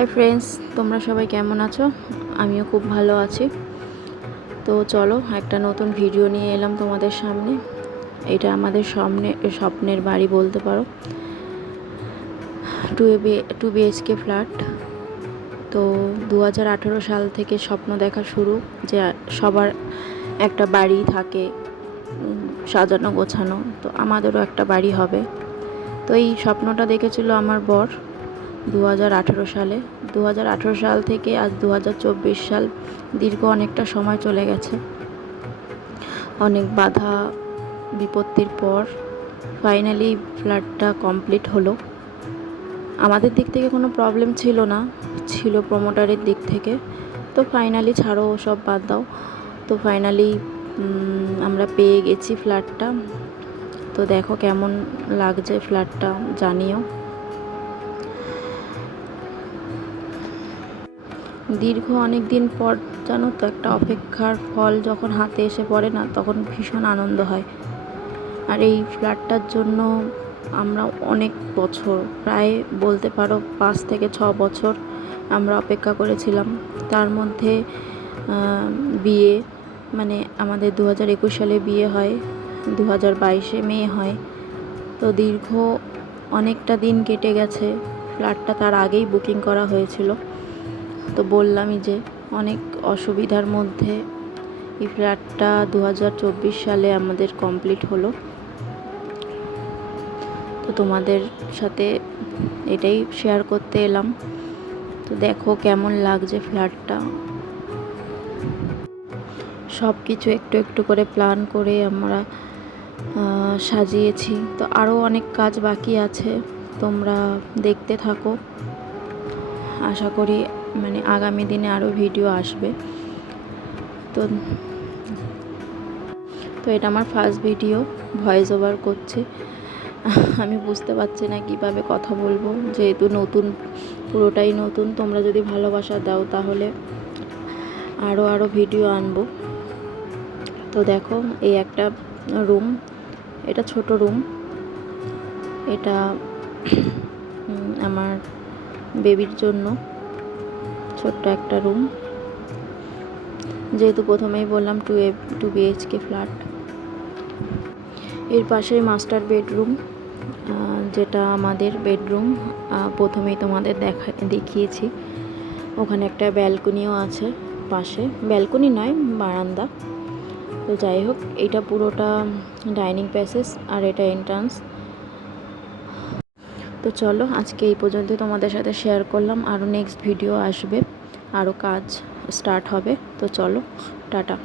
Hi friends, তোমরা সবাই কেমন আছো? আমিও খুব ভালো আছি। তো চলো একটা নতুন ভিডিও নিয়ে এলাম তোমাদের সামনে। এটা আমাদের স্বপ্নের বাড়ি বলতে পারো। 2 BHK ফ্ল্যাট। তো 2018 সাল থেকে স্বপ্ন দেখা শুরু, যে সবার একটা বাড়ি থাকে সাজানো গোছানো, তো আমাদেরও একটা বাড়ি হবে। তো এই স্বপ্নটা দেখেছিল আমার বর 2018 সালে। 2018 সাল থেকে আজ 2024 সাল, দীর্ঘ অনেকটা সময় চলে গেছে। অনেক বাধা বিপত্তির পর ফাইনালি ফ্ল্যাটটা কমপ্লিট হলো। আমাদের দিক থেকে কোনো প্রবলেম ছিল না, ছিল প্রমোটারের দিক থেকে। তো ফাইনালি ছাড়ো, সব বাদ দাও। তো ফাইনালি আমরা পেয়ে গেছি ফ্ল্যাটটা। তো দেখো কেমন লাগছে ফ্ল্যাটটা, জানিও। দীর্ঘ অনেক দিন পর জানো তো, একটা অপেক্ষার ফল যখন হাতে এসে পড়ে না, তখন ভীষণ আনন্দ হয়। আর এই ফ্ল্যাটটার জন্য আমরা অনেক বছর, প্রায় বলতে পারো 5 থেকে 6 বছর আমরা অপেক্ষা করেছিলাম। তার মধ্যে বিয়ে, মানে আমাদের 2021 সালে বিয়ে হয়, 2022-এ মেয়ে হয়। তো দীর্ঘ অনেকটা দিন কেটে গেছে। ফ্ল্যাটটা তার আগেই বুকিং করা হয়েছিল। তো বললামই যে অনেক অসুবিধার মধ্যে এই ফ্ল্যাটটা 2024 সালে আমাদের কমপ্লিট হলো। তো তোমাদের সাথে এটাই শেয়ার করতে এলাম। তো দেখো কেমন লাগছে ফ্ল্যাটটা। সব কিছু একটু একটু করে প্ল্যান করে আমরা সাজিয়েছি। তো আরও অনেক কাজ বাকি আছে, তোমরা দেখতে থাকো। আশা করি মানে আগামী দিনে আরও ভিডিও আসবে। তো এটা আমার ফার্স্ট ভিডিও, ভয়েস ওভার করছি। আমি বুঝতে পারছি না কিভাবে কথা বলবো, যেহেতু নতুন, পুরোটাই নতুন। তোমরা যদি ভালোবাসা দাও তাহলে আরও ভিডিও আনবো। তো দেখো এই একটা রুম, এটা ছোট রুম। এটা আমার বেবির জন্য ছোট্ট একটা রুম। যেহেতু প্রথমেই বললাম 2 BHK ফ্ল্যাট। এর পাশে মাস্টার বেডরুম, যেটা আমাদের বেডরুম। প্রথমেই তোমাদের দেখিয়েছি। ওখানে একটা ব্যালকনিও আছে পাশে, ব্যালকনি নয়, বারান্দা। তো যাই হোক, এটা পুরোটা ডাইনিং প্যাসেজ আর এটা এন্ট্রান্স। তো চলো আজকে এই পর্যন্ত তোমাদের সাথে শেয়ার করলাম। আরও নেক্সট ভিডিও আসবে, আরও কাজ স্টার্ট হবে। তো চলো, টাটা।